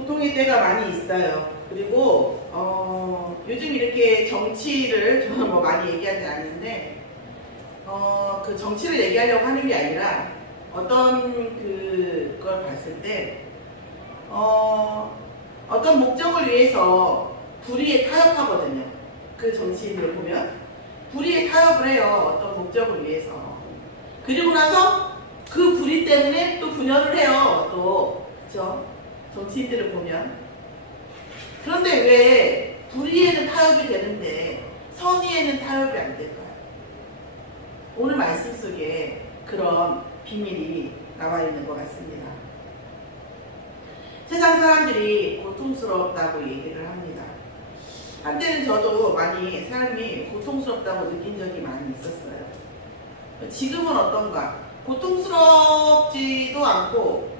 고통의 때가 많이 있어요. 그리고 요즘 이렇게 정치를 저는 뭐 많이 얘기하지 않는데 그 정치를 얘기하려고 하는 게 아니라 어떤 그걸 봤을 때 어떤 목적을 위해서 불의에 타협하거든요. 그 정치인들 보면 불의에 타협을 해요. 어떤 목적을 위해서. 그리고 나서 그 불의 때문에 또 분열을 해요. 또 그렇죠? 정치인들을 보면. 그런데 왜 불의에는 타협이 되는데 선의에는 타협이 안 될까요? 오늘 말씀 속에 그런 비밀이 나와 있는 것 같습니다. 세상 사람들이 고통스럽다고 얘기를 합니다. 한때는 저도 많이 삶이 고통스럽다고 느낀 적이 많이 있었어요. 지금은 어떤가? 고통스럽지도 않고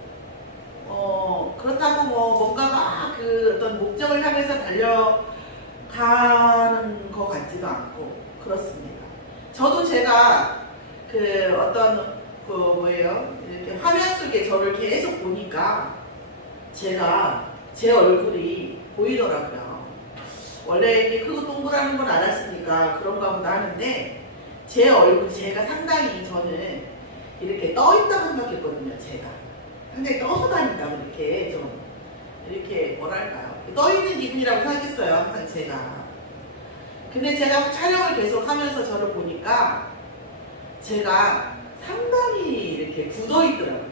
그렇다고 뭐 뭔가 막 그 어떤 목적을 향해서 달려가는 것 같지도 않고 그렇습니다. 저도 제가 그 어떤 그 뭐예요? 이렇게 화면 속에 저를 계속 보니까 제가 제 얼굴이 보이더라고요. 원래 이렇게 크고 동그라는 건 알았으니까 그런가 보다 하는데 제 얼굴, 제가 상당히 저는 이렇게 떠 있다고 생각했거든요. 제가 상당히 떠서 다닌다고 이렇게 좀 이렇게 뭐랄까요? 떠 있는 기분이라고 생각했어요. 항상 제가. 근데 제가 촬영을 계속 하면서 저를 보니까 제가 상당히 이렇게 굳어 있더라고요.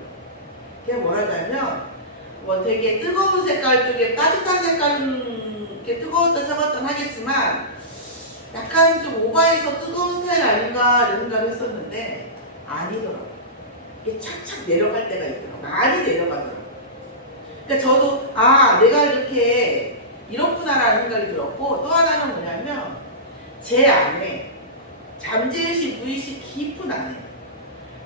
그게 뭐라냐면 뭐 되게 뜨거운 색깔 쪽에 따뜻한 색깔은 이렇게 뜨거웠다 차갑다 하겠지만 약간 좀 오버해서 뜨거운 스타일 아닌가 이런 생각을 했었는데 아니더라고요. 이게 착착 내려갈 때가 있더라고요. 많이 내려가더라고요. 그러니까 저도 아 내가 이렇게 이렇구나라는 생각이 들었고 또 하나는 뭐냐면 제 안에 잠재의식, 무의식 깊은 안에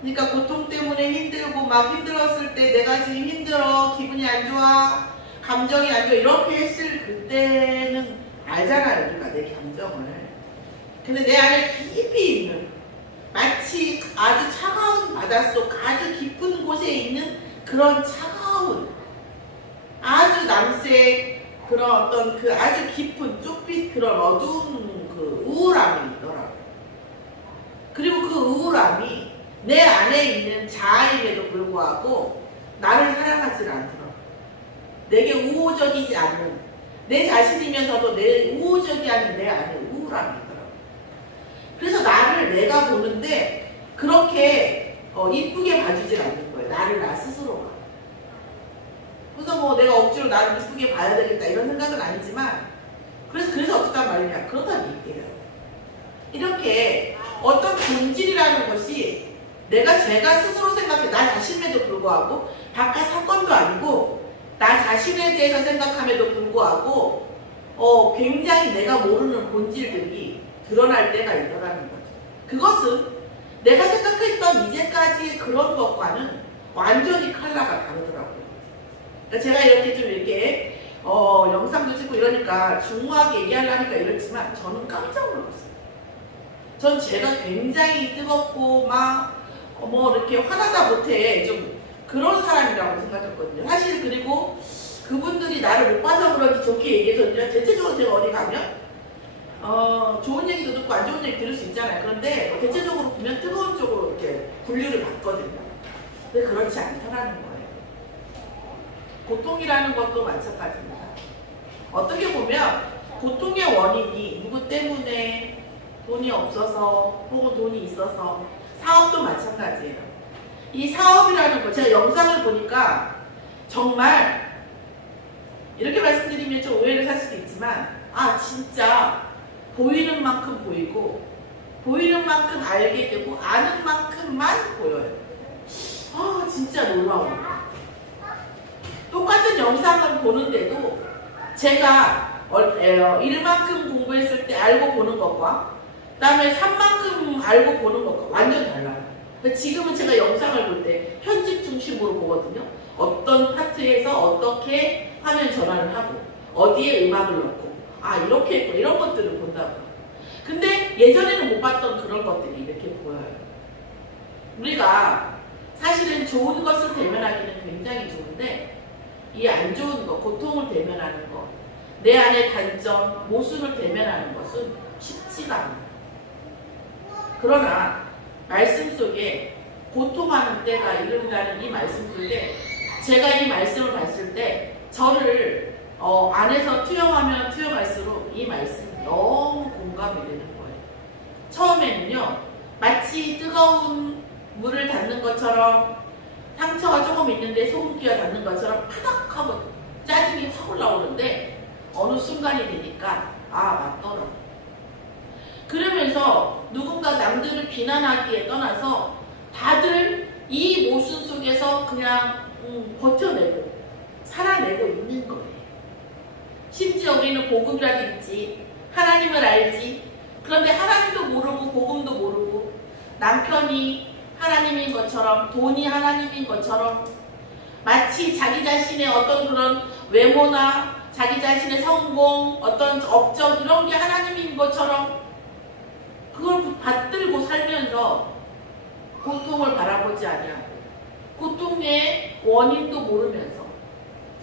그러니까 고통 때문에 힘들고 막 힘들었을 때 내가 지금 힘들어 기분이 안 좋아 감정이 안 좋아 이렇게 했을 그때는 알잖아요. 우리가 내 감정을. 근데 내 안에 깊이 있는 마치 아주 차가운 바닷속 아주 깊은 곳에 있는 그런 차가운 아주 남색 그런 어떤 그 아주 깊은 쭈빛 그런 어두운 그 우울함이 있더라고요. 그리고 그 우울함이 내 안에 있는 자아임에도 불구하고 나를 사랑하지 않더라고요. 내게 우호적이지 않는 내 자신이면서도 내 우호적이 않은 내 안에 우울함이 있더라고요. 그래서 나를 내가 보는데 그렇게 이쁘게 봐주질 않는 거예요. 나를 나 스스로가. 그래서 뭐 내가 억지로 나를 이쁘게 봐야 되겠다 이런 생각은 아니지만 그래서 어떻단 말이냐 그렇다는 얘기예요. 이렇게 어떤 본질이라는 것이 제가 스스로 생각해 나 자신에도 불구하고 바깥 사건도 아니고 나 자신에 대해서 생각함에도 불구하고 굉장히 내가 모르는 본질들이 드러날 때가 있더라는 거죠. 그것은 내가 생각했던 이제까지의 그런 것과는 완전히 컬러가 다르더라고요. 그러니까 제가 이렇게 좀 이렇게 영상도 찍고 이러니까 중후하게 얘기하려니까 이렇지만 저는 깜짝 놀랐어요. 전 제가 굉장히 뜨겁고 막 뭐 이렇게 화나다 못해 좀 그런 사람이라고 생각했거든요. 사실 그리고 그분들이 나를 못 봐서 그런지 좋게 얘기해서 대체적으로 제가 어디 가면 좋은 얘기도 듣고 안 좋은 얘기 들을 수 있잖아요. 그런데 대체적으로 보면 뜨거운 쪽으로 이렇게 분류를 받거든요. 근데 그렇지 않더라는 거예요. 고통이라는 것도 마찬가지입니다. 어떻게 보면 고통의 원인이 누구 때문에 돈이 없어서 혹은 돈이 있어서 사업도 마찬가지예요. 이 사업이라는 거 제가 영상을 보니까 정말 이렇게 말씀드리면 좀 오해를 살 수도 있지만 아 진짜 보이는 만큼 보이고 보이는 만큼 알게 되고 아는 만큼만 보여요. 아 진짜 놀라워요. 똑같은 영상을 보는데도 제가 일만큼 공부했을 때 알고 보는 것과 그 다음에 3만큼 알고 보는 것과 완전 달라요. 그러니까 지금은 제가 영상을 볼 때 편집 중심으로 보거든요. 어떤 파트에서 어떻게 화면 전환을 하고 어디에 음악을 넣고 아 이렇게 했고 이런 것들을 본다고요. 근데 예전에는 못 봤던 그런 것들이 이렇게 보여요. 우리가 사실은 좋은 것을 대면하기는 굉장히 좋은데 이 안 좋은 거, 고통을 대면하는 거, 내 안의 단점, 모순을 대면하는 것은 쉽지가 않아요. 그러나 말씀 속에 고통하는 때가 이른다는 이 말씀 속에 제가 이 말씀을 봤을 때 저를 안에서 투영하면 투영할수록 이 말씀이 너무 공감이 되는 거예요. 처음에는요, 마치 뜨거운 물을 닿는 것처럼 상처가 조금 있는데 소금기가 닿는 것처럼 파닥하고 짜증이 확 올라오는데 어느 순간이 되니까 맞더라고. 그러면서 누군가 남들을 비난하기에 떠나서 다들 이 모순 속에서 그냥 버텨내고 살아내고 있는 거예요. 심지어 우리는 복음이라도 있지, 하나님을 알지, 그런데 하나님도 모르고 복음도 모르고 남편이 하나님인 것처럼, 돈이 하나님인 것처럼, 마치 자기 자신의 어떤 그런 외모나 자기 자신의 성공, 어떤 업적 이런 게 하나님인 것처럼 그걸 받들고 살면서 고통을 바라보지 아니하고 고통의 원인도 모르면서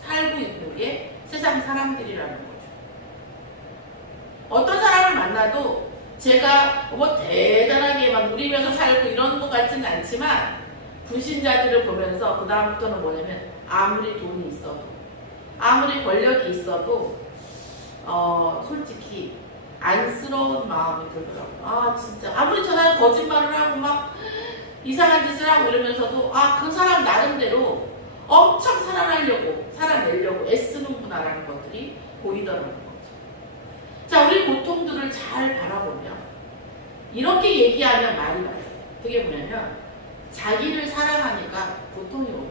살고 있는 게 세상 사람들이라는 거죠. 어떤 사람을 만나도 제가 뭐 대단하게 막 누리면서 살고 이런 것 같지는 않지만 불신자들을 보면서 그 다음부터는 뭐냐면 아무리 돈이 있어도 아무리 권력이 있어도 솔직히 안쓰러운 마음이 들더라고요. 진짜 아무리 저 사람 거짓말을 하고 막 이상한 짓을 하고 이러면서도 그 사람 나름대로 엄청 살아내려고 애쓰는구나라는 것들이 보이더라는 거죠. 자, 우리 고통들을 잘 바라보면 이렇게 얘기하면 말이 맞아요. 그게 뭐냐면 자기를 사랑하니까 고통이 오는 거예요.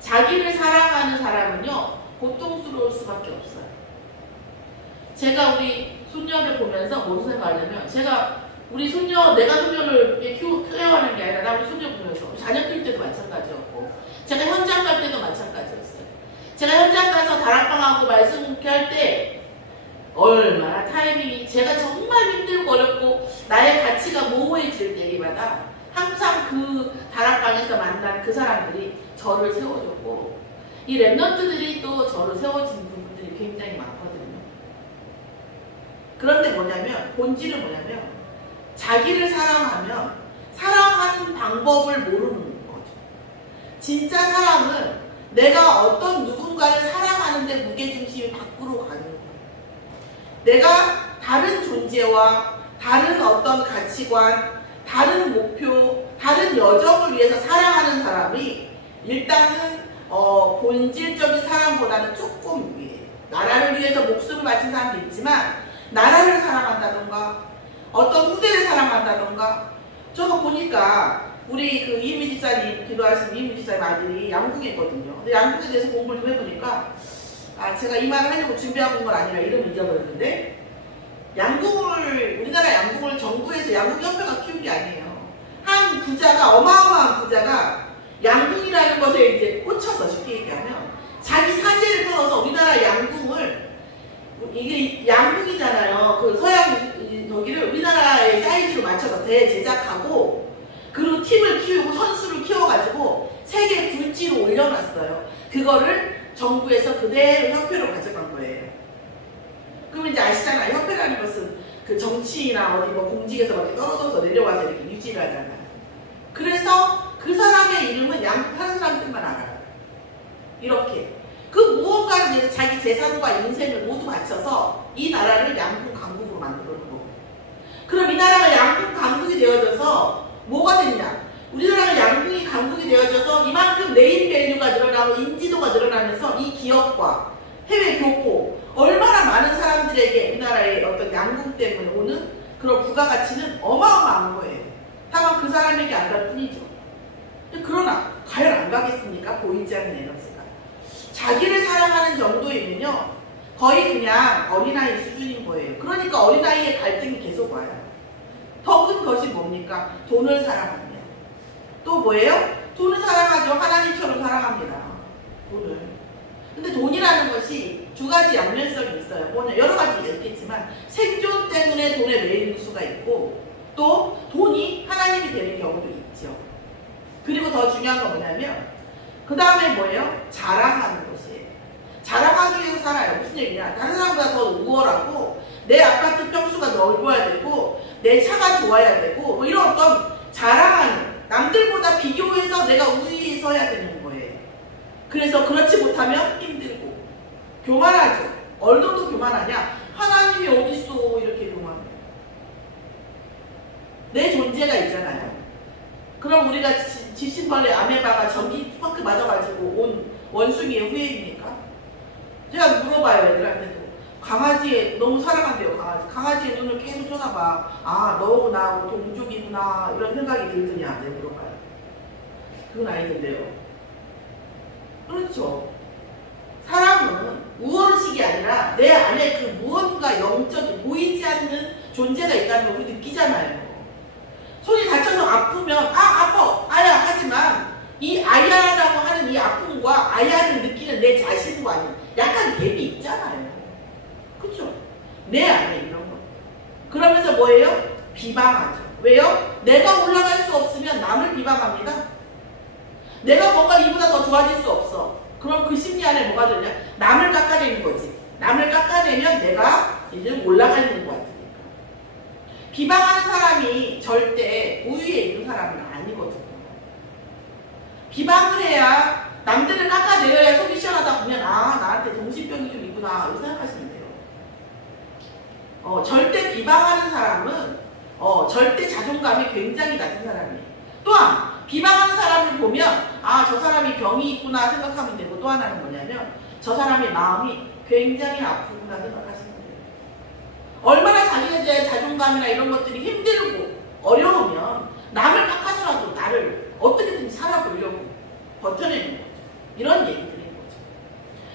자기를 사랑하는 사람은요 고통스러울 수밖에 없어요. 제가 우리 손녀를 보면서 무슨 생각하냐면, 우리 손녀, 내가 손녀를 케어하는 게 아니라 나 우리 손녀 보면서 자녀 키울 때도 마찬가지였고 제가 현장 갈 때도 마찬가지였어요. 제가 현장 가서 다락방하고 말씀 할 때 얼마나 타이밍이, 제가 정말 힘들고 어렵고 나의 가치가 모호해질 때마다 항상 그 다락방에서 만난 그 사람들이 저를 세워줬고 이 랩런트들이 또 저를 세워준 부분들이 굉장히 많거든요. 그런데 뭐냐면 본질은 뭐냐면 자기를 사랑하면 사랑하는 방법을 모르는 거죠. 진짜 사랑은 내가 어떤 누군가를 사랑하는데 무게중심이 밖으로 가는 거예요. 내가 다른 존재와 다른 어떤 가치관, 다른 목표, 다른 여정을 위해서 사랑하는 사람이 일단은 본질적인 사랑보다는 조금 위에, 나라를 위해서 목숨을 바친 사람도 있지만 나라를 사랑한다던가 어떤 후대를 사랑한다던가. 저거 보니까 우리 그 이민지 집사님, 기도하신 이민지 집사님 아들이 양궁에 있거든요. 근데 양궁에 대해서 공부를 좀 해보니까 제가 이 말을 하려고 준비한 건 아니라 이름을 잊어버렸는데, 우리나라 양궁을 정부에서 양궁협회가 키운 게 아니에요. 한 부자가, 어마어마한 부자가 양궁이라는 것에 이제 꽂혀서, 쉽게 얘기하면 자기 사재를 떨어서 우리나라 양궁을, 이게 양궁이잖아요. 그 서양 저기를 우리나라의 사이즈로 맞춰서 대제작하고 그리고 팀을 키우고 선수를 키워가지고 세계 굴지로 올려놨어요. 그거를 정부에서 그대로 협회로 가져간 거예요. 그럼 이제 아시잖아요. 협회라는 것은 그 정치나 어디 뭐 공직에서 막 떨어져서 내려와서 이렇게 유지를 하잖아요. 그래서 그 사람의 이름은 양궁하는 사람들만 알아요. 이렇게. 그 무언가를 위해서 자기 재산과 인생을 모두 바쳐서 이 나라를 양궁 강국으로 만들어 놓은 거고. 그럼 이 나라가 양궁 강국이 되어져서 뭐가 됐냐? 우리나라가 양궁이 강국이 되어져서 이만큼 네임밸류가 늘어나고 인지도가 늘어나면서 이 기업과 해외 교포, 얼마나 많은 사람들에게 우리나라의 어떤 양궁 때문에 오는 그런 부가가치는 어마어마한 거예요. 다만 그 사람에게 안 갈 뿐이죠. 그러나 과연 안 가겠습니까? 보이지 않는 에너지가. 자기를 사랑하는 정도이면요 거의 그냥 어린아이 수준인 거예요. 그러니까 어린아이의 갈등이 계속 와요. 더 큰 것이 뭡니까? 돈을 사랑합니다. 또 뭐예요? 돈을 사랑하죠. 하나님처럼 사랑합니다. 돈을. 근데 돈이라는 것이 두 가지 양면성이 있어요. 뭐냐, 여러 가지가 있겠지만 생존 때문에 돈에 매이는 수가 있고 또 돈이 하나님이 되는 경우도 있죠. 그리고 더 중요한 건 뭐냐면 그 다음에 뭐예요? 자랑하는 것이에요. 자랑하기 위해서 살아요. 무슨 얘기냐? 다른 사람보다 더 우월하고 내 아파트 평수가 넓어야 되고 내 차가 좋아야 되고 뭐 이런 어떤 자랑하는, 남들보다 비교해서 내가 우위에 서야 되는 거예요. 그래서 그렇지 못하면 힘들고 교만하죠. 얼굴도 교만하냐? 하나님이 어딨어 이렇게 교만해요. 내 존재가 있잖아요. 그럼 우리가 집신벌레 아메바가 전기 스파크 맞아가지고 온 원숭이의 후예입니까? 제가 물어봐요, 애들한테도. 강아지에 너무 사랑한대요. 강아지의 눈을 계속 쳐다봐. 아, 너구나, 동족이구나 이런 생각이 들더냐? 내가 물어봐요. 그건 아니던데요. 그렇죠. 사람은 우월의식이 아니라 내 안에 그 무언가 영적인 보이지 않는 존재가 있다는 걸 우리 느끼잖아요. 손이 다쳐서 아프면 아파 아야 하지만 이 아야라고 하는 이 아픔과 아야를 느끼는 내 자신과는 약간 갭이 있잖아요. 그렇죠? 내 안에 이런 거. 그러면서 뭐예요? 비방하죠. 왜요? 내가 올라갈 수 없으면 남을 비방합니다. 내가 뭔가 이보다 더 좋아질 수 없어. 그럼 그 심리 안에 뭐가 들냐? 남을 깎아내는 거지. 남을 깎아내면 내가 이제 올라가 있는 것 같으니까. 비방하는 사람이 절대 우위에 있는 사람은 아니거든요. 비방을 해야, 남들을 깎아내려야 속이 시원하다 보면 아, 나한테 정신병이 좀 있구나 이렇게 생각하시면 돼요. 절대 비방하는 사람은 절대 자존감이 굉장히 낮은 사람이에요. 또한 비방하는 사람을 보면 아, 저 사람이 병이 있구나 생각하면 되고, 또 하나는 뭐냐면 저 사람의 마음이 굉장히 아프구나 생각하시면 돼요. 얼마나 자기에 대한 자존감이나 이런 것들이 힘들고 어려우면 남을 깎아서라도 나를 어떻게든지 살아보려고 버텨내는 거죠. 이런 얘기들인 거죠.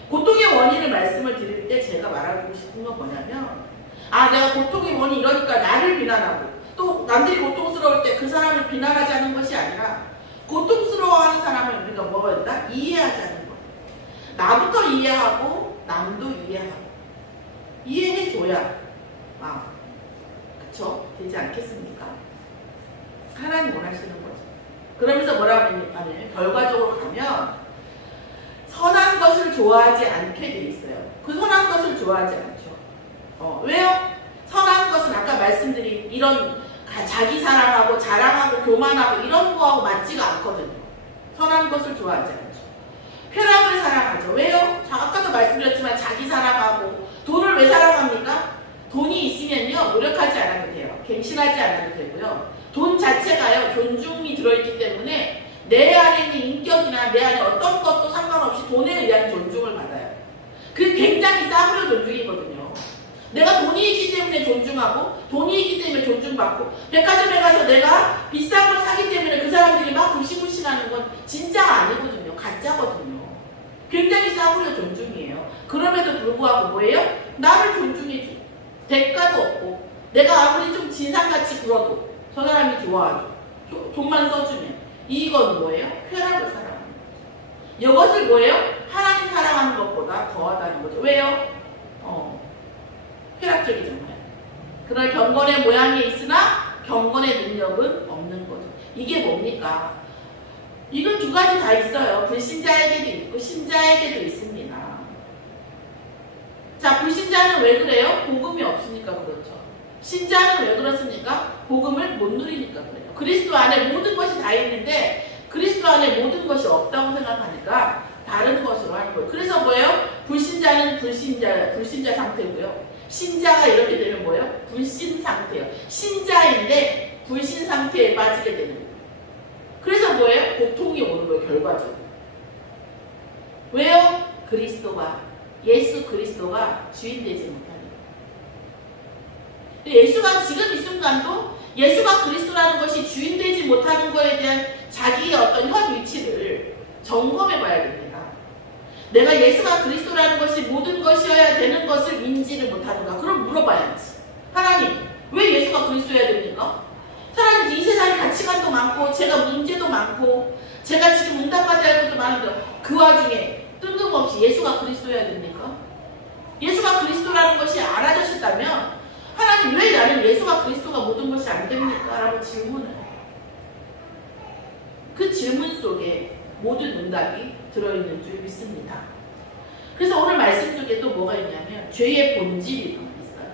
고통의 원인을 말씀을 드릴 때 제가 말하고 싶은 건 뭐냐면, 아, 내가 고통의 원인 이러니까 나를 비난하고 또 남들이 고통스러울 때 그 사람을 비난하자는 것이 아니라 고통스러워하는 사람을 우리가 뭐가 된다? 이해하자는 거예요. 나부터 이해하고 남도 이해하고 이해해줘야 그쵸? 되지 않겠습니까? 하나님 원하시는 거죠. 그러면서 뭐라고 하냐면 결과적으로 가면 선한 것을 좋아하지 않게 돼 있어요. 그 선한 것을 좋아하지 않죠. 왜요? 선한 것은 아까 말씀드린 이런 자기 사랑하고 자랑하고 교만하고 이런 거하고 맞지가 않거든요. 선한 것을 좋아하지 않죠. 쾌락을 사랑하죠. 왜요? 아까도 말씀드렸지만 자기 사랑하고 돈을 왜 사랑합니까? 돈이 있으면요 노력하지 않아도 돼요. 갱신하지 않아도 되고요. 돈 자체가요 존중이 들어있기 때문에 내 안에 있는 인격이나 내 안에 어떤 것도 상관없이 돈에 의한 존중을 받아요. 그게 굉장히 싸구려 존중이거든요. 내가 돈이 있기 때문에 존중하고 돈이 있기 때문에 존중받고 백화점에 가서 내가 비싼 걸 사기 때문에 그 사람들이 막 굴신굴신하는 건 진짜가 아니거든요. 가짜거든요. 굉장히 싸구려 존중이에요. 그럼에도 불구하고 뭐예요? 나를 존중해줘. 대가도 없고 내가 아무리 좀 진상같이 굴어도 저 사람이 좋아하죠. 돈만 써주면 이건 뭐예요? 쾌락을 사랑하는 거죠. 이것을 뭐예요? 하나님 사랑하는 것보다 더하다는 거죠. 왜요? 쾌락적이잖아요. 그런 경건의 모양이 있으나 경건의 능력은 없는 거죠. 이게 뭡니까? 이건 두 가지 다 있어요. 불신자에게도 있고 신자에게도 있습니다. 자, 불신자는 왜 그래요? 복음이 없으니까 그렇죠. 신자는 왜 그렇습니까? 복음을 못 누리니까 그래요. 그리스도 안에 모든 것이 다 있는데 그리스도 안에 모든 것이 없다고 생각하니까 다른 것으로 하는 거예요. 그래서 뭐예요? 불신자는 불신자 상태고요. 신자가 이렇게 되면 뭐예요? 불신 상태예요. 신자인데 불신 상태에 빠지게 되는 거예요. 그래서 뭐예요? 고통이 오는 거예요. 결과적으로. 왜요? 예수 그리스도가 주인 되지 못하는 거예요. 예수가 지금 이 순간도 예수가 그리스도라는 것이 주인 되지 못하는 거에 대한 자기의 어떤 현 위치를 점검해 봐야 됩니다. 내가 예수가 그리스도라는 것이 모든 것이어야 되는 것을 인지를 못하는가? 그럼 물어봐야지. 하나님, 왜 예수가 그리스도여야 됩니까? 사람이 이 세상에 가치관도 많고 제가 문제도 많고 제가 지금 응답받아야 할 것도 많은데 그 와중에 뜬금없이 예수가 그리스도여야 됩니까? 예수가 그리스도라는 것이 알아졌다면 하나님 왜 나는 예수가 그리스도가 모든 것이 안 됩니까? 라고 질문을 해요. 그 질문 속에 모든 응답이 들어있는 줄 믿습니다. 그래서 오늘 말씀 속에 또 뭐가 있냐면 죄의 본질이 있어요.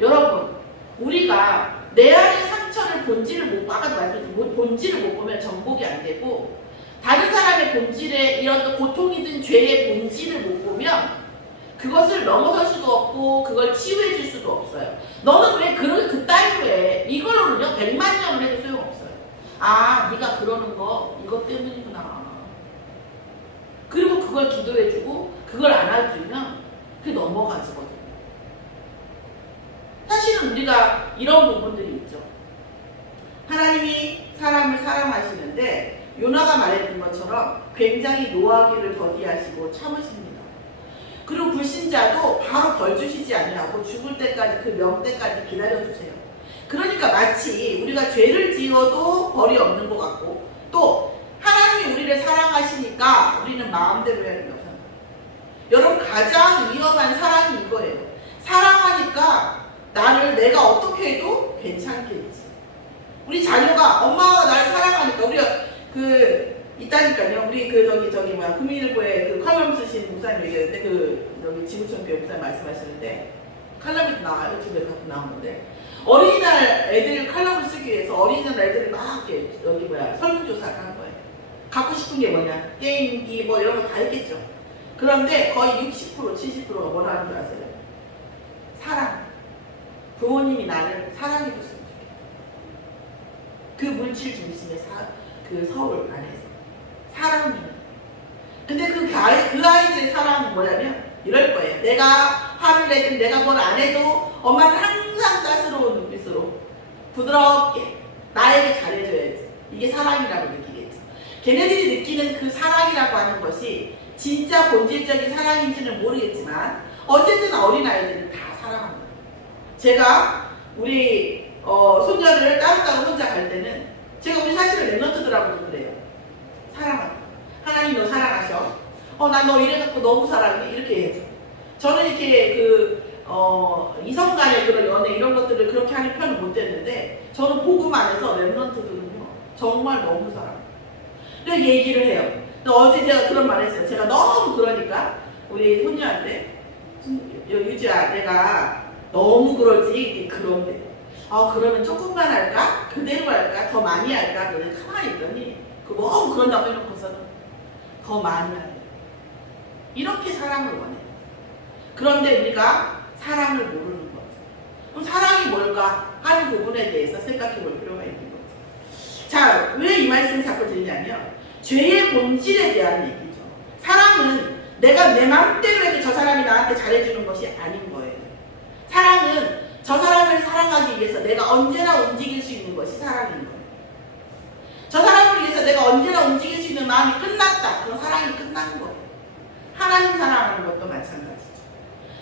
여러분, 우리가 내 안의 상처를 본질을 아까도 말씀드린 본질을 못 보면 정복이 안 되고, 다른 사람의 본질에 이런 고통이든 죄의 본질을 못 보면 그것을 넘어설 수도 없고 그걸 치유해 줄 수도 없어요. 너는 왜 그따위로 해? 이걸로는요 100만 년을 해도 소용없어요. 아, 네가 그러는 거 이것 때문이구나. 그리고 그걸 기도해주고 그걸 안아주면 그게 넘어가지거든요. 사실은 우리가 이런 부분들이 있죠. 하나님이 사람을 사랑하시는데 요나가 말했던 것처럼 굉장히 노하기를 더디하시고 참으십니다. 그리고 불신자도 바로 벌 주시지 아니하고 죽을 때까지 그 명때까지 기다려주세요. 그러니까 마치 우리가 죄를 지어도 벌이 없는 것 같고, 또 하나님이 우리를 사랑하시니까 우리는 마음대로 해야 된다고 생각합니다. 여러분, 가장 위험한 사랑이 이거예요. 사랑하니까 내가 어떻게 해도 괜찮겠지. 우리 자녀가 엄마가 나를 사랑하니까, 우리가 있다니까요. 우리 구민일보에 칼럼 쓰신 목사님 얘기했는데, 여기 지구촌 교회 목사님 말씀하시는데, 칼럼이 나와요. 집에 가끔 나오는데, 어린이날 애들 칼럼을 쓰기 위해서 어린이날 애들을 막 설문조사를 한 거예요. 갖고 싶은 게 뭐냐, 게임기 뭐 이런 거 다 했겠죠. 그런데 거의 60%, 70%가 뭐라 하는 줄 아세요? 사랑. 부모님이 나를 사랑해줬으면 좋겠다. 그 물질 중심의 서울 안에서 사랑이에요. 근데 그 아이들의 사랑은 뭐냐면 이럴 거예요. 내가 화를 내든 내가 뭘 안 해도 엄마는 항상 따스러운 눈빛으로 부드럽게 나에게 잘해줘야지. 이게 사랑이라고 느끼겠죠. 걔네들이 느끼는 그 사랑이라고 하는 것이 진짜 본질적인 사랑인지는 모르겠지만 어쨌든 어린아이들은 다 사랑합니다. 제가 우리 손녀를 따로따로 혼자 갈 때는 제가 우리 사실은 랩런트들하고도 그래요. 사랑한다. 하나님 너 사랑하셔. 나 너 이래갖고 너무 사랑해. 이렇게 해줘. 저는 이렇게 이성 간의 그런 연애 이런 것들을 그렇게 하는 편은 못 됐는데, 저는 복음 안에서 랩런트들은요 정말 너무 사랑해요. 그래서 얘기를 해요. 어제 제가 그런 말 했어요. 제가 너무 그러니까 우리 손녀한테, 유주야 내가 너무 그러지. 그런데 그러면 조금만 할까? 그대로 할까? 더 많이 할까? 그래 가만히 있더니 너무 그런다고 해놓고서는 더 많이 해요. 이렇게 사랑을 원해요. 그런데 우리가 사랑을 모르는 거죠. 그럼 사랑이 뭘까 하는 부분에 대해서 생각해 볼 필요가 있는 거죠. 자, 왜 이 말씀을 자꾸 드리냐면 죄의 본질에 대한 얘기죠. 사랑은 내가 내 마음대로 해도 저 사람이 나한테 잘해주는 것이 아닌 거예요. 사랑은 저 사람을 사랑하기 위해서 내가 언제나 움직일 수 있는 것이 사랑인 거예요. 저 사람을 위해서 내가 언제나 움직일 수 있는 마음이 끝났다. 그럼 사랑이 끝난 거예요. 하나님 사랑하는 것도 마찬가지죠.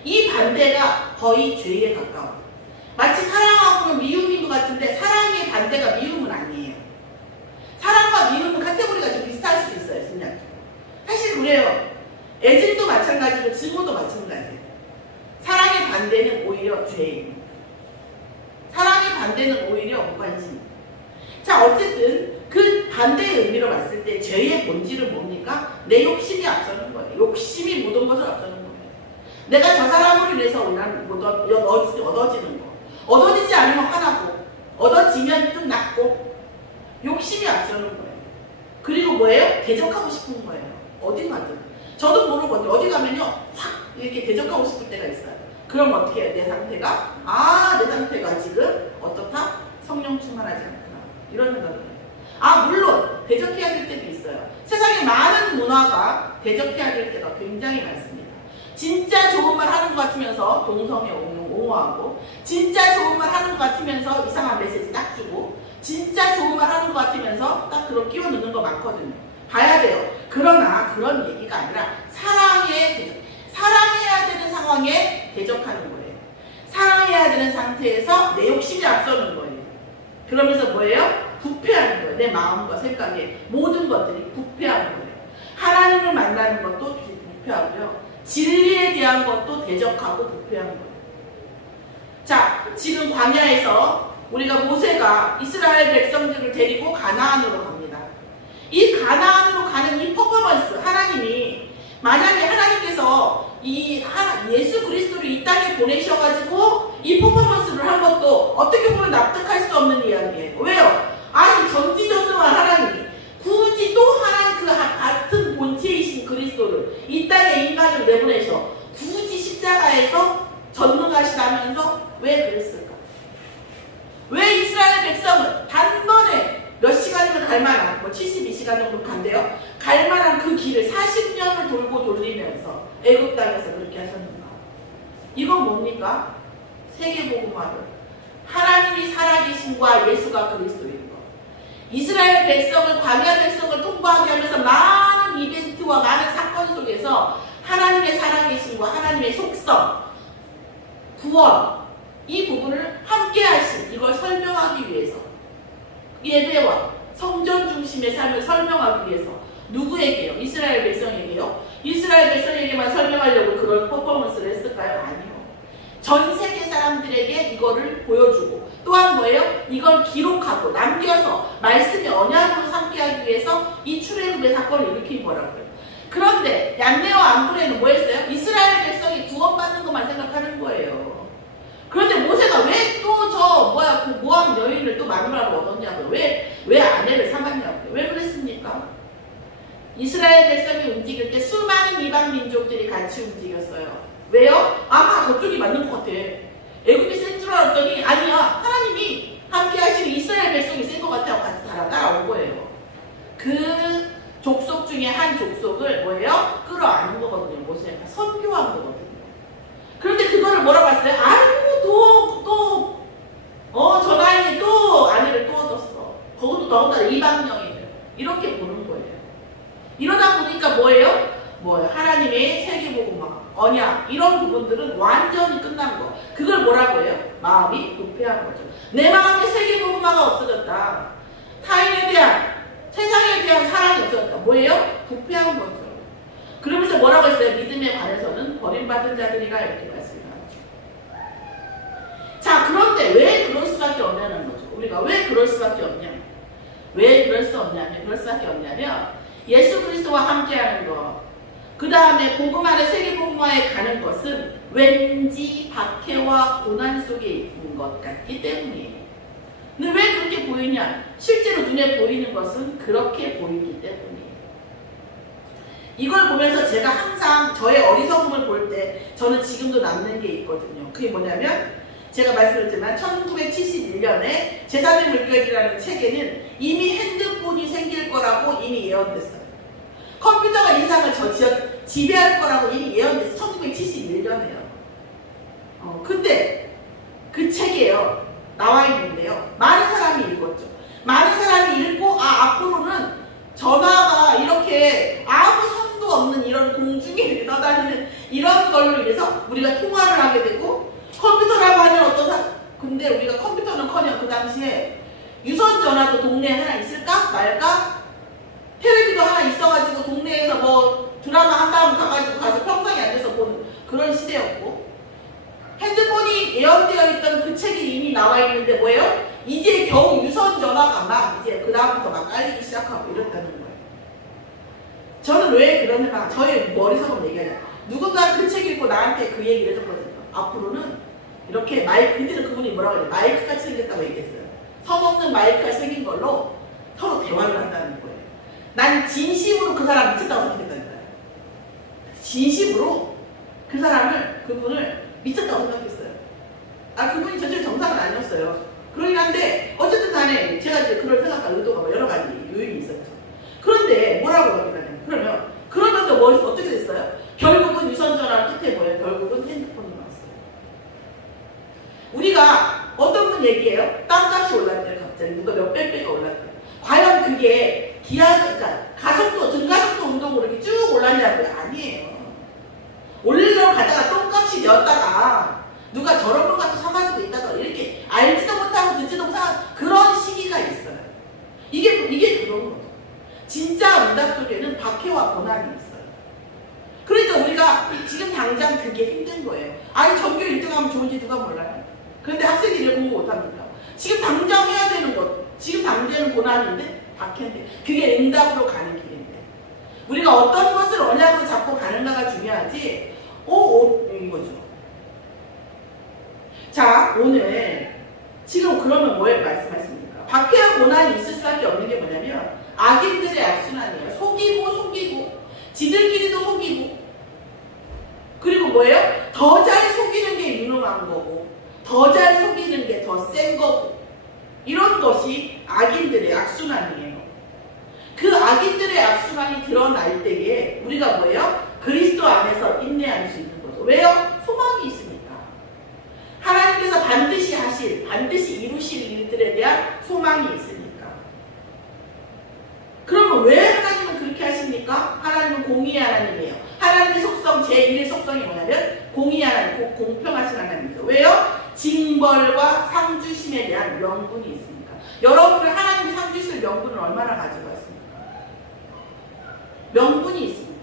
이 반대가 거의 죄에 가까워요. 마치 사랑하고는 미움인 것 같은데 사랑의 반대가 미움은 아니에요. 사랑과 미움은 카테고리가 좀 비슷할 수도 있어요. 그냥. 사실 그래요. 애질도 마찬가지고 증오도 마찬가지예요. 사랑의 반대는 오히려 죄입니다. 사랑의 반대는 오히려 무관심입니다. 자, 어쨌든 그 반대의 의미로 봤을 때 죄의 본질은 뭡니까? 내 욕심이 앞서는 거예요. 욕심이 모든 것을 앞서는 거예요. 내가 저 사람을 위해서 얻어지는 거. 얻어지지 않으면 화나고, 얻어지면 좀 낫고, 욕심이 앞서는 거예요. 그리고 뭐예요? 대적하고 싶은 거예요. 어디 가든. 저도 모르거든요. 어디 가면요 확 이렇게 대적하고 싶을 때가 있어요. 그럼 어떻게 해요? 내 상태가 내 상태가 지금 어떻다? 성령 충만하지 않구나. 이런 생각을 해요. 물론 대적해야 될 때도 있어요. 세상에 많은 문화가 대적해야 될 때가 굉장히 많습니다. 진짜 좋은 말 하는 것 같으면서 동성애 옹호하고, 진짜 좋은 말 하는 것 같으면서 이상한 메시지 딱 주고, 진짜 좋은 말 하는 것 같으면서 딱 그런 끼워 넣는 거 많거든요. 봐야 돼요. 그러나 그런 얘기가 아니라 사랑해야 되는 상황에 대적하는 거예요. 사랑해야 되는 상태에서 내 욕심이 앞서는 거예요. 그러면서 뭐예요? 부패하는 거예요. 내 마음과 생각에 모든 것들이 부패하는 거예요. 하나님을 만나는 것도 부패하고요. 진리에 대한 것도 대적하고 부패하는 거예요. 자, 지금 광야에서 우리가 모세가 이스라엘 백성들을 데리고 가나안으로 갑니다. 이 가나안으로 가는 이 퍼포먼스, 하나님이 만약에 하나님께서 예수 그리스도를 이 땅에 보내셔가지고 이 퍼포먼스를 한 것도 어떻게 보면 납득할 수 없는 이야기예요. 왜요? 아니 전지전능한 하나님이 굳이 또 하나님 그 같은 본체이신 그리스도를 이 땅에 인간으로 내보내셔 굳이 십자가에서 전능하시다면서 왜 그랬을까? 왜 이스라엘 백성은 단번에 몇 시간이면 갈만한, 뭐 72시간 정도 간대요. 갈만한 그 길을 40년을 돌고 돌리면서 애굽 땅에서 그렇게 하셨는가? 이건 뭡니까? 세계복음화를 하나님이 살아계신과 예수가 그리스도인 것. 이스라엘 백성을, 광야 백성을 통과하게 하면서 많은 이벤트와 많은 사건 속에서 하나님의 살아계신과 하나님의 속성, 구원, 이 부분을 함께 하신 이걸 설명하기 위해서, 예배와 성전 중심의 삶을 설명하기 위해서 누구에게요? 이스라엘 백성에게요? 이스라엘 백성에게만 설명하려고 그런 퍼포먼스를 했을까요? 아니요. 전 세계 사람들에게 이거를 보여주고 또한 뭐예요? 이걸 기록하고 남겨서 말씀의 언약으로 삼게 하기 위해서 이 출애굽의 사건을 일으킨 거라고요. 그런데 얀네와 안브레는 뭐 했어요? 이스라엘 백성이 구원받는 것만 생각하는 거예요. 그런데 모세가 왜 또 그 모압 여인을 또 마누라로 얻었냐고요. 왜 아내를 삼았냐고요. 왜 그랬습니까? 이스라엘 백성이 움직일 때 수많은 이방 민족들이 같이 움직였어요. 왜요? 저쪽이 맞는 것 같아. 애굽이 센 줄 알았더니 아니야. 하나님이 함께 하시는 이스라엘 백성이 센 것 같아. 같이 따라온 거예요. 그 족속 중에 한 족속을 뭐예요? 끌어안은 거거든요. 모세가 선교한 거거든요. 그런데 그거를 뭐라고 했어요? 저 나이에 또 아내를 또 얻었어. 거기도 더군다나 이방 여인을. 이렇게 보는 거예요. 이러다 보니까 뭐예요? 하나님의 세계복음화, 언약, 이런 부분들은 완전히 끝난 거. 그걸 뭐라고 해요? 마음이 부패한 거죠. 내 마음의 세계복음화가 없어졌다. 타인에 대한, 세상에 대한 사랑이 없어졌다. 뭐예요? 부패한 거죠. 그러면서 뭐라고 했어요? 믿음에 관해서는 버림받은 자들이라 이렇게 말씀합니다. 자, 그런데 왜 그럴 수밖에 없냐는 거죠. 우리가 왜 그럴 수밖에 없냐? 왜 그럴 수밖에 없냐면 예수 그리스도와 함께하는 것, 그 다음에 복음 안에 세계복음화에 가는 것은 왠지 박해와 고난 속에 있는 것 같기 때문이에요. 근데 왜 그렇게 보이냐? 실제로 눈에 보이는 것은 그렇게 보이기 때문이에요. 이걸 보면서 제가 항상 저의 어리석음을 볼 때 저는 지금도 남는 게 있거든요. 그게 뭐냐면 제가 말씀드렸지만 1971년에 제3의 물결이라는 책에는 이미 핸드폰이 생길 거라고 이미 예언됐어요. 컴퓨터가 인상을 지배할 거라고 이미 예언됐어요. 1971년에요. 근데 그 책에요. 나와 있는데요. 많은 사람이 읽었죠. 많은 사람이 읽고 앞으로는 전화가 이렇게 아무 선도 없는 이런 공중에 떠다니는 이런 걸로 인해서 우리가 통화를 하게 되고 컴퓨터라고 하는 근데 우리가 컴퓨터는커녕 그 당시에 유선전화도 동네에 하나 있을까 말까? 텔레비도 하나 있어가지고 동네에서 뭐 드라마 한다면 가서 평상에 앉아서 보는 그런 시대였고, 핸드폰이 예언되어 있던 그 책이 이미 나와 있는데 뭐예요? 이제 겨우 유선전화가 막 이제 그 다음부터 막 깔리기 시작하고 이랬다는 거예요. 저는 왜 그러는가? 저의 머리속으로 얘기하냐. 누군가 그 책 읽고 나한테 그 얘기를 해줬거든요. 앞으로는 이렇게 그때는 그분이 뭐라고 해요? 마이크같이 생겼다고 얘기했어요. 선 없는 마이크가 생긴 걸로 서로 대화를 한다는 거예요. 난 진심으로 그 사람 미쳤다고 생각했다는 거예요. 진심으로 그분을 미쳤다고 생각했어요. 그분이 전체 정상은 아니었어요. 그러긴 한데 어쨌든 간에 제가 이제 그걸 생각할 의도가 여러 가지 요인이 있었죠. 그런데 뭐라고 하냐면 그러면서 어떻게 됐어요? 결국은 유선전화 끝에 뭐예요? 결국은 핸드폰이 나왔어요. 우리가 어떤 분 얘기해요? 땅값이 올랐대요. 갑자기 누가 몇백 배가 올랐대요. 과연 그게 등가속도 운동으로 이렇게 쭉 올랐냐고요? 아니에요. 올리려고 가다가 똥값이 되었다가 누가 저런 것 같은 사가지고 있다가 이렇게 알지도 못하고 듣지도 못하는 그런 시기가 있어요. 이게 그런 거죠. 진짜 응답 속에는 박해와 고난이 있어요. 그러니까 우리가 지금 당장 그게 힘든 거예요. 전교 1등하면 좋은지 누가 몰라요. 그런데 학생들이 공부 못합니까? 지금 당장 해야 되는 것, 지금 당장 고난인데 박해인데 그게 응답으로 가는 길인데 우리가 어떤 것을 언약으로 잡고 가는가가 중요하지. 이거죠. 자, 오늘 지금 그러면 뭘 말씀하십니까? 박해와 고난이 있을 수밖에 없는 게 뭐냐면 악인들의 악순환이에요. 속이고 지들끼리도 속이고 그리고 뭐예요? 더 잘 속이는 게 유능한 거고 더 잘 속이는 게 더 센 거고 이런 것이 악인들의 악순환이에요. 그 악인들의 악순환이 드러날 때에 우리가 뭐예요? 그리스도 안에서 인내할 수 있는 거죠. 왜요? 소망이 있으니까. 하나님께서 반드시 이루실 일들에 대한 소망이 있으니까. 그러면 왜 하나님은 그렇게 하십니까? 하나님은 공의의 하나님이에요. 하나님의 속성, 제1의 속성이 뭐냐면 공의의 하나님, 공평하신 하나님이죠. 왜요? 징벌과 상주심에 대한 명분이 있으니까. 여러분은 하나님이 상주실 명분을 얼마나 가지고 왔습니까? 명분이 있으니까.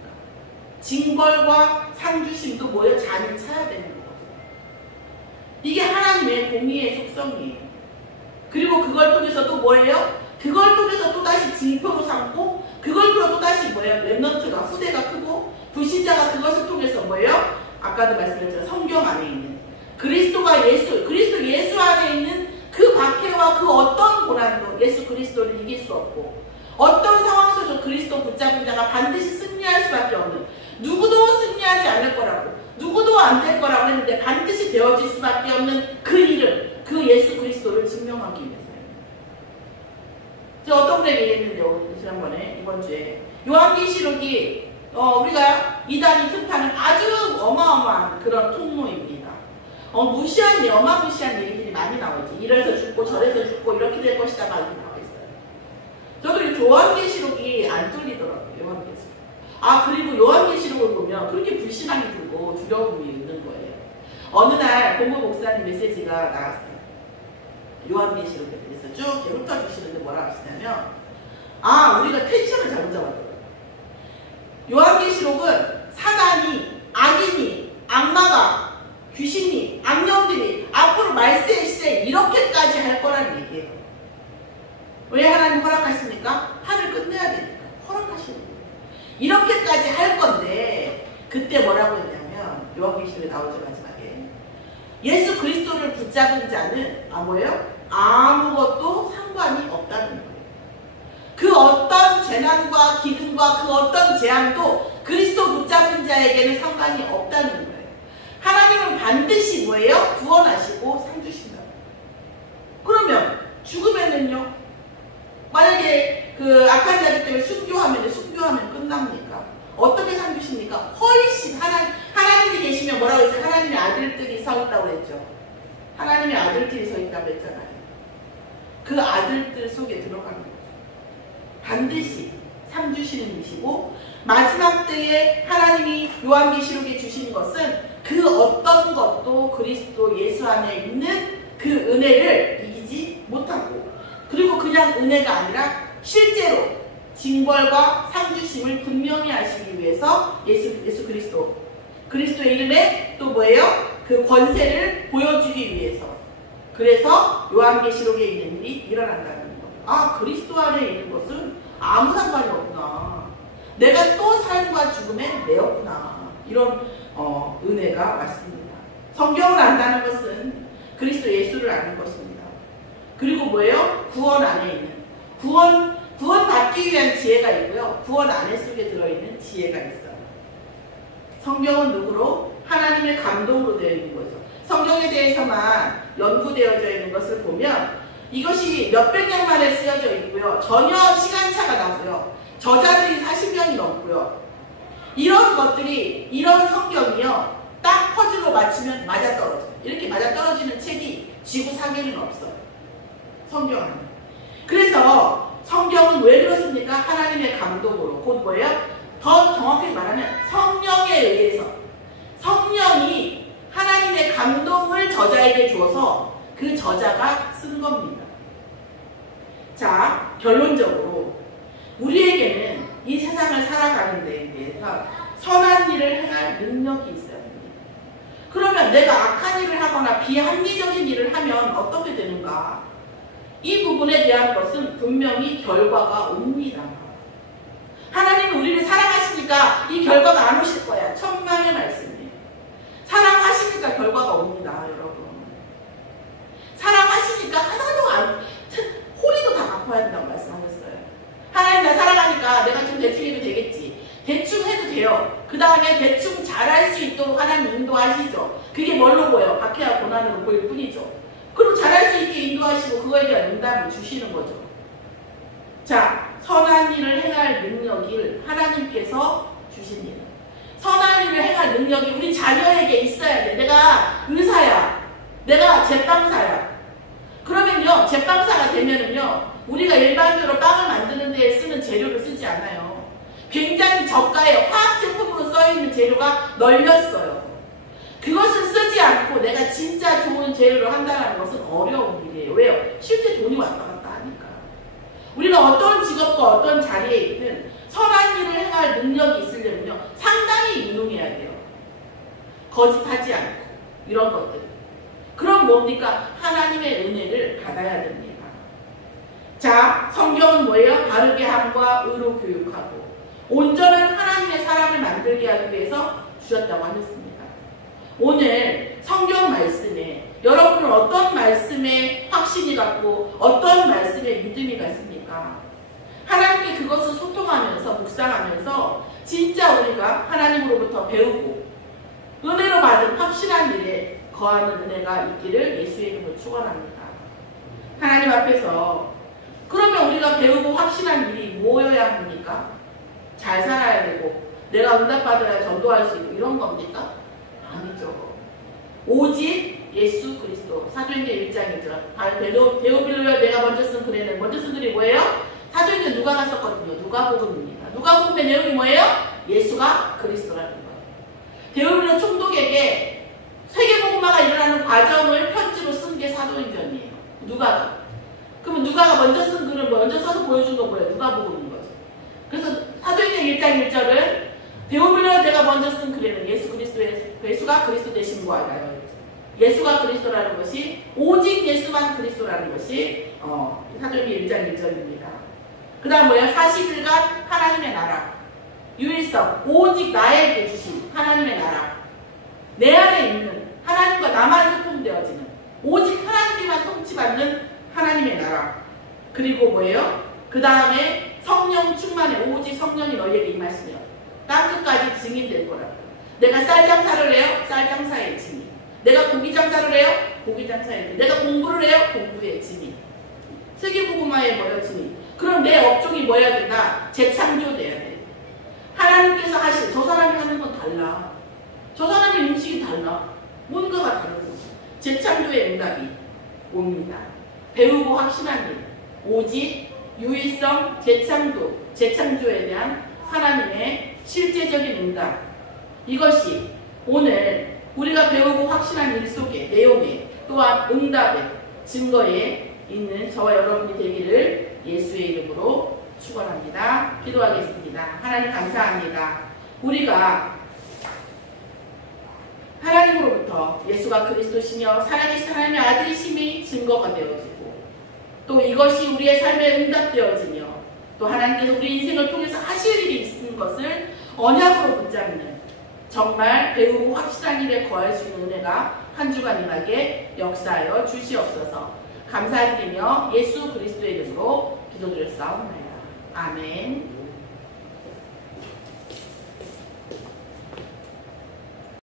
징벌과 상주심도 뭐예요? 잔을 차야 되는 거거든요. 이게 하나님의 공의의 속성이에요. 그리고 그걸 통해서 또 뭐예요? 그걸 통해서 또다시 징표로 삼고 그걸 통해서 또다시 뭐예요? 렘넌트가 후대가 크고 불신자가 그것을 통해서 뭐예요? 아까도 말씀드렸죠. 성경 안에 있는 그리스도 예수 안에 있는 그 박해와 그 어떤 고난도 예수 그리스도를 이길 수 없고 어떤 상황 속에서 그리스도 붙잡은 자가 반드시 승리할 수밖에 없는 누구도 승리하지 않을 거라고 누구도 안 될 거라고 했는데 반드시 되어질 수밖에 없는 그 이름 그 예수 그리스도를 증명하기 위해서요. 제가 어떤 분에게 얘기했는데요. 지난번에 이번 주에 요한계시록이 우리가 이단이 틈타는 아주 어마어마한 그런 통로입니다. 어마무시한 얘기들이 많이 나오지. 이래서 죽고 저래서 죽고 이렇게 될 것이다 막 이렇게 나와 있어요. 저도 이 요한계시록이 안 뚫리더라고요. 요한계시록. 그리고 요한계시록을 보면 그렇게 불신함이 들고 두려움이 있는 거예요. 어느 날 공부 목사님 메시지가 나왔어요. 요한계시록에 대해서 쭉 이렇게 훑어주시는데 뭐라고 하시냐면 우리가 텐션을 잘못 잡았더라고요. 요한계시록은 사단이, 악인이, 악마가, 귀신이, 악령들이 앞으로 말세의 시대에 이렇게까지 할 거라는 얘기예요. 왜 하나님 허락하십니까? 판을 끝내야 되니까 허락하시는 거예요. 이렇게까지 할 건데 그때 뭐라고 했냐면 요한계시록에 나오죠. 마지막에 예수 그리스도를 붙잡은 자는 뭐예요? 아무것도 상관이 없다는 거예요. 그 어떤 재난과 기근과 그 어떤 재앙도 그리스도 붙잡은 자에게는 상관이 없다는 거예요. 하나님은 반드시 뭐예요? 구원하시고 상 주신다. 그러면 죽으면은요? 만약에 그 악한 자들 때문에 순교하면 끝납니까? 어떻게 상 주십니까? 훨씬 하나님이 계시면 뭐라고 했어요? 하나님의 아들들이 서 있다고 했죠. 하나님의 아들들이 서 있다고 했잖아요. 그 아들들 속에 들어가는 거예요. 반드시 상 주시는 이시고 마지막 때에 하나님이 요한계시록에 주신 것은 그 어떤 것도 그리스도 예수 안에 있는 그 은혜를 이기지 못하고 그리고 그냥 은혜가 아니라 실제로 징벌과 상 주심을 분명히 하시기 위해서 예수 그리스도의 이름에 또 뭐예요? 그 권세를 보여주기 위해서 그래서 요한계시록에 있는 일이 일어난다는 거예요. 그리스도 안에 있는 것은 아무 상관이 없구나. 내가 또 삶과 죽음에 매였구나. 이런 은혜가 왔습니다. 성경을 안다는 것은 그리스도 예수를 아는 것입니다. 그리고 뭐예요? 구원 안에 있는 구원받기 위한 지혜가 있고요. 구원 안에 속에 들어있는 지혜가 있어요. 성경은 누구로? 하나님의 감동으로 되어 있는 거죠. 성경에 대해서만 연구되어져 있는 것을 보면 이것이 몇백 년 만에 쓰여져 있고요. 전혀 시간차가 나고요. 저자들이 40명이 넘고요. 이런 것들이 이런 성경이요. 딱 퍼즐로 맞추면 맞아떨어져요. 이렇게 맞아떨어지는 책이 지구 상에는 없어요. 성경 안에. 그래서 성경은 왜 그렇습니까? 하나님의 감동으로. 곧 뭐예요? 더 정확하게 말하면 성령에 의해서 성령이 하나님의 감동을 저자에게 주어서 그 저자가 쓴 겁니다. 자, 결론적으로 우리에게는 이 세상을 살아가는 데에 대해서 선한 일을 행할 능력이 있어야 됩니다. 그러면 내가 악한 일을 하거나 비합리적인 일을 하면 어떻게 되는가? 이 부분에 대한 것은 분명히 결과가 옵니다. 하나님은 우리를 사랑하시니까 이 결과가 안 오실 거야. 천만의 말씀이에요. 사랑하시니까 결과가 옵니다, 여러분. 사랑하시니까 하나도 호리도 다 갚아야 된다고 말씀하셨어요. 하나님 나 사랑하니까 내가 좀 대충 해도 되겠지. 대충 해도 돼요. 그 다음에 대충 잘할 수 있도록 하나님 인도하시죠. 그게 뭘로 보여? 박해와 고난으로 보일 뿐이죠. 그럼 잘할 수 있게 인도하시고 그거에 대한 응답을 주시는 거죠. 자, 선한 일을 행할 능력을 하나님께서 주십니다. 선한 일을 행할 능력이 우리 자녀에게 있어야 돼. 내가 의사야. 내가 제빵사야. 그러면요, 제빵사가 되면은요, 우리가 일반적으로 빵을 만드는 데 쓰는 재료를 쓰지 않아요. 굉장히 저가의 화학 제품으로 써있는 재료가 널렸어요. 그것을 쓰지 않고 내가 진짜 좋은 재료를 한다는 것은 어려운 일이에요. 왜요? 실제 돈이 왔다 갔다 하니까. 우리가 어떤 직업과 어떤 자리에 있든 선한 일을 행할 능력이 있으려면요, 상당히 유능해야 돼요. 거짓하지 않고 이런 것들. 그럼 뭡니까? 하나님의 은혜를 받아야 됩니다. 자, 성경은 뭐예요? 바르게 함과 의로 교육하고 온전한 하나님의 사람을 만들게 하기 위해서 주셨다고 하셨습니다. 오늘 성경 말씀에 여러분은 어떤 말씀에 확신이 갖고 어떤 말씀에 믿음이 갔습니까? 하나님께 그것을 소통하면서 묵상하면서 진짜 우리가 하나님으로부터 배우고 은혜로 받은 확실한 일에 거하는 은혜가 있기를 예수의 이름으로 축원합니다. 하나님 앞에서 그러면 우리가 배우고 확신한 일이 뭐여야 합니까? 잘 살아야 되고 내가 응답받아야 전도할 수 있고 이런 겁니까? 아니죠. 오직 예수 그리스도. 사도행전 1장 1절 데오빌로여 내가 먼저 쓴 글에는 먼저 쓴 글이 뭐예요? 사도행전 누가가 썼거든요. 누가복음입니다. 누가복음의 내용이 뭐예요? 예수가 그리스도라는 거예요. 데오빌로 총독에게 세계복음화가 일어나는 과정을 편지로 쓴 게 사도행전이에요. 누가가. 그러면 누가가 먼저 쓴 글을 먼저 써서 보여준 거 뭐예요? 누가복음인 거죠. 그래서 사도행전 1장 1절은 데오빌로여 내가 먼저 쓴 글에는 예수가 그리스도 되심과 알아요. 예수가 그리스도라는 것이 오직 예수만 그리스도라는 것이 사도행전 1장 1절입니다. 그 다음 뭐야? 40일간 하나님의 나라. 유일성. 오직 나에게 주신 하나님의 나라. 내 안에 있는 하나님과 나만 소통되어지는 오직 하나님께만 통치받는 하나님의 나라. 그리고 뭐예요? 그 다음에 성령 충만해. 오직 성령이 너희에게 임하시며 땅끝까지 증인될 거라고. 내가 쌀 장사를 해요? 쌀 장사의 증인. 내가 고기 장사를 해요? 고기 장사의 증인. 내가 공부를 해요? 공부의 증인. 세계복음화의 뭐예요? 증인. 그럼 내 업종이 뭐여야 된다? 재창조돼야 돼. 하나님께서 하실 저 사람이 하는 건 달라. 저 사람의 음식이 달라. 뭔가가 다르고 재창조의 응답이 옵니다. 배우고 확신한 일. 오직 유일성 재창조에 대한 하나님의 실제적인 응답. 이것이 오늘 우리가 배우고 확신한 일 속에 내용에 또한 응답의 증거에 있는 저와 여러분이 되기를 예수의 이름으로 축원합니다. 기도하겠습니다. 하나님 감사합니다. 우리가 하나님으로부터 예수가 그리스도시며 살아계신 하나님의 아들이심이 증거가 되어지고 또 이것이 우리의 삶에 응답되어지며 또 하나님께서 우리 인생을 통해서 하실 일이 있는 것을 언약으로 붙잡는 정말 배우고 확실한 일에 거할 수 있는 은혜가 한 주간 임하게 역사하여 주시옵소서. 감사드리며 예수 그리스도의 이름으로 기도드렸사옵나이다. 아멘.